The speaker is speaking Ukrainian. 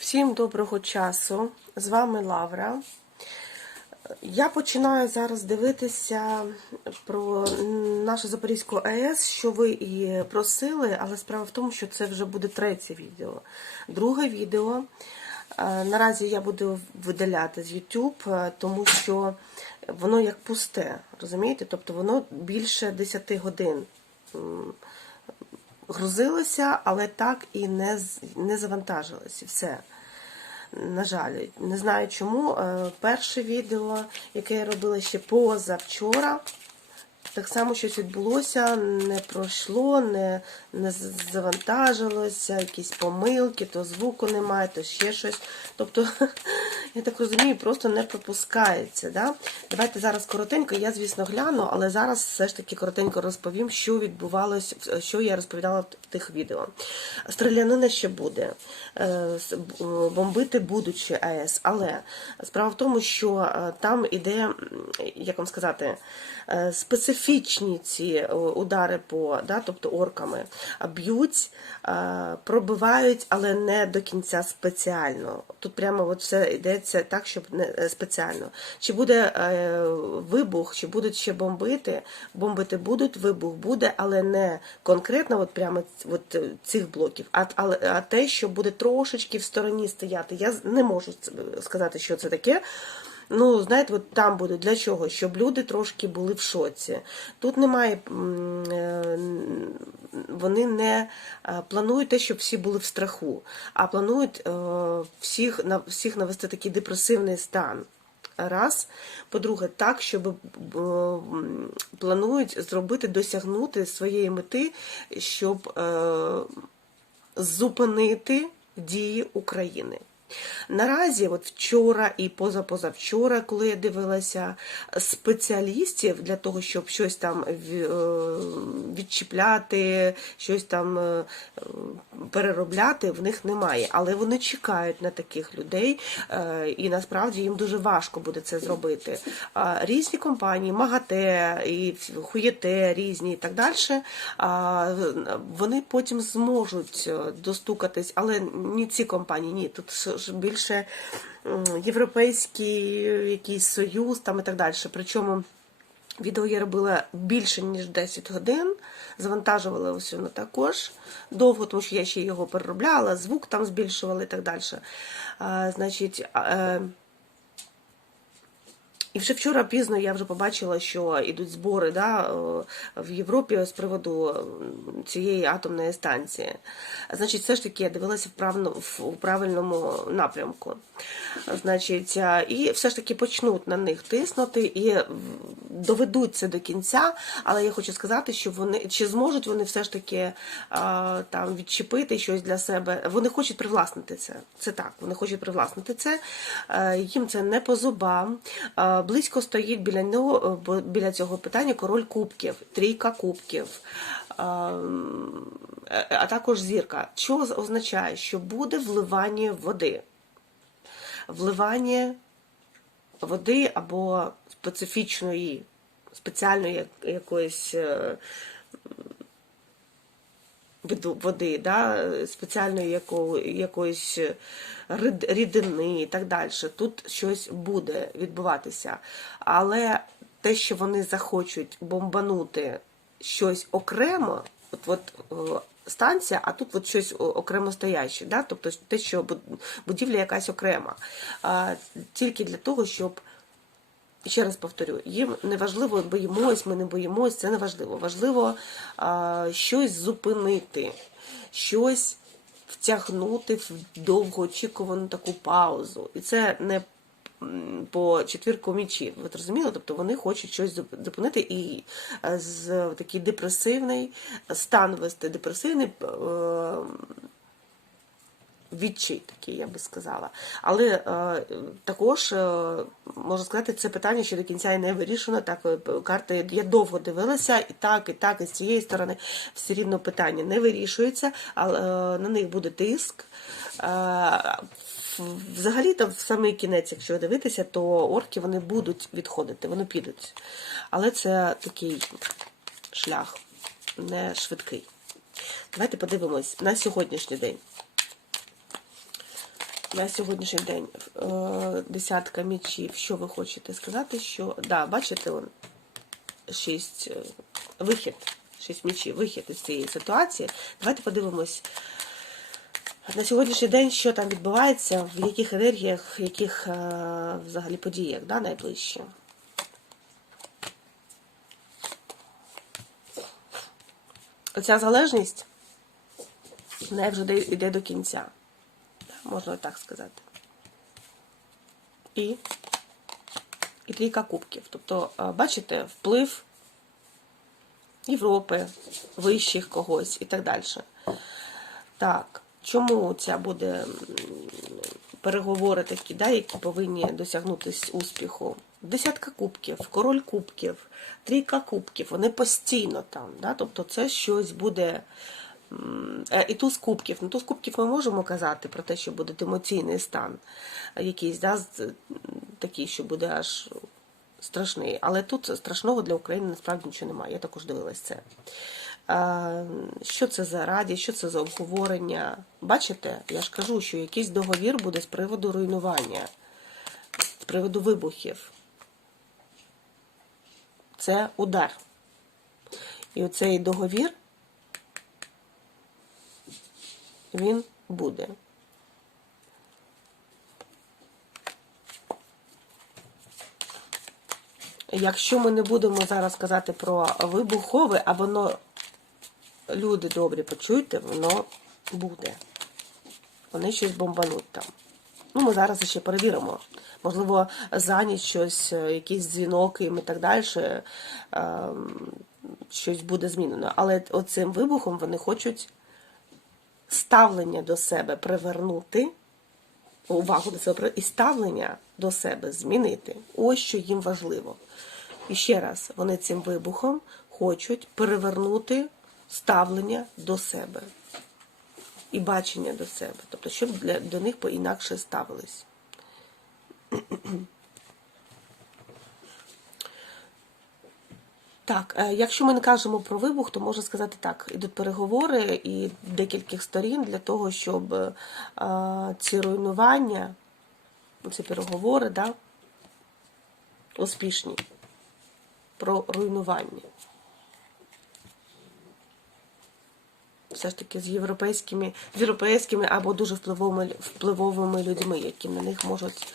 Всім доброго часу! З вами Лавра. Я починаю зараз дивитися про нашу Запорізьку АЕС, що ви і просили, але справа в тому, що це вже буде третє відео. Друге відео. е, Наразі я буду видаляти з YouTube, е, тому що воно як пусте, розумієте? Тобто воно більше 10 годин грузилося, але так і не, не завантажилося. Все. На жаль, не знаю чому. Е, Перше відео, яке я робила ще позавчора, так само щось відбулося, не пройшло, не, не завантажилося, якісь помилки, то звуку немає, то ще щось. Тобто, я так розумію, просто не пропускається. Да? Давайте зараз коротенько, я, звісно, гляну, але зараз все ж таки коротенько розповім, що відбувалося, що я розповідала в тих відео. Стрілянина ще буде, е, бомбити будучи АЕС, але справа в тому, що е, там іде, як вам сказати, е, специфічні ці е, удари по, да, тобто орками, б'ють, пробивають, але не до кінця спеціально. Тут прямо от все йдеться так, щоб не е, спеціально. Чи буде е, вибух, чи будуть ще бомбити, бомбити будуть, вибух буде, але не конкретно от прямо от цих блоків, а, але, а те, що буде трошечки в стороні стояти. Я не можу сказати, що це таке. Ну, знаєте, от там буде для чого? Щоб люди трошки були в шоці. Тут немає, е, вони не е, планують те, щоб всі були в страху, а планують е, всіх, всіх навести такий депресивний стан. Раз. По-друге, так, щоб планують зробити, досягнути своєї мети, щоб зупинити дії України. Наразі, от вчора і позапозавчора, коли я дивилася спеціалістів для того, щоб щось там е, відчіпляти, щось там е, переробляти, в них немає. Але вони чекають на таких людей, е, і насправді їм дуже важко буде це зробити. Різні компанії, МАГАТЕ, і хуєте різні і так далі, вони потім зможуть достукатись, але ні ці компанії, ні, тут ж- більше європейський якийсь союз там і так далі. Причому Відео я робила більше ніж 10 годин, завантажувала ось воно також довго, тому що я ще його переробляла, звук там збільшувала і так далі. А, значить, а, е, і вже вчора пізно я вже побачила, що йдуть збори да, е, в Європі з приводу цієї атомної станції. Значить, все ж таки я дивилася в, правно, в правильному напрямку. Значить, і все ж таки почнуть на них тиснути і доведуть це до кінця. Але я хочу сказати, що вони чи зможуть вони все ж таки там відчепити щось для себе. Вони хочуть привласнити це. Це так, вони хочуть привласнити це. Е, Їм це не по зубам. Е, Близько стоїть біля нього, е, біля цього питання король кубків, трійка кубків. Е, А також зірка. Що означає, що буде вливання води? Вливання води або специфічної, спеціальної якоїсь е, води, да, спеціальної яко, якоїсь рідини і так далі. Тут щось буде відбуватися. Але те, що вони захочуть бомбанути щось окремо, от, от станція, а тут от щось окремо стояще, да? тобто те, що будівля якась окрема, а, тільки для того, щоб Ще раз повторю, їм не важливо, боїмось, ми не боїмось, це не важливо. Важливо а, щось зупинити, щось втягнути в довгоочікувану таку паузу. І це не по четвірку мічів. Ви зрозуміли? Тобто вони хочуть щось зупинити і е, з такий депресивний стан вести, депресивний. Відчай такий, я би сказала. Але е, також е, можна сказати, це питання ще до кінця і не вирішено. Так, е, карти я довго дивилася, і так, і так, і з цієї сторони все рівно питання не вирішується, але на них буде тиск. Взагалі, то в самий кінець, якщо дивитися, то орки вони будуть відходити, вони підуть. Але це такий шлях не швидкий. Давайте подивимось на сьогоднішній день. На сьогоднішній день е, десятка мічів. Що ви хочете сказати? Що да, бачите, он шість е, вихід, шість мічів, вихід із цієї ситуації. Давайте подивимось на сьогоднішній день, що там відбувається, в яких енергіях, в яких е, взагалі подіях да, найближче. Оця залежність не вже йде до кінця. Можна так сказати. І, і трійка кубків. Тобто, бачите, вплив Європи, вищих когось і так далі. Так, чому ця буде переговори такі, да, які повинні досягнути с- успіху? Десятка кубків, король кубків, трійка кубків, вони постійно там. Да? Тобто це щось буде. Е, І туз кубків. Ну, туз кубків ми можемо казати про те, що буде емоційний стан е, якийсь, да, такий, що буде аж страшний. Але тут страшного для України насправді нічого немає. Я також дивилась це. Е, Що це за радість, що це за обговорення? Бачите, я ж кажу, що якийсь договір буде з приводу руйнування, з приводу вибухів. Це удар. І оцей договір він буде. Якщо ми не будемо зараз казати про вибухове, а воно, люди добрі, почуйте, воно буде. Вони щось бомбануть там. Ну, ми зараз ще перевіримо. Можливо, за ніч щось, е, якийсь дзвінок і так далі, ем, щось буде змінено. Але оцим вибухом вони хочуть ставлення до себе привернути, увагу до себе і ставлення до себе змінити. Ось що їм важливо. І ще раз, вони цим вибухом хочуть перевернути ставлення до себе і бачення до себе. Тобто, щоб для, до них поінакше ставились. Так, е, якщо ми не кажемо про вибух, то можна сказати так: ідуть переговори і декількох сторін для того, щоб е, ці руйнування, ці переговори, да, успішні про руйнування. Все ж таки з європейськими, з європейськими або дуже впливовими, впливовими людьми, які на них можуть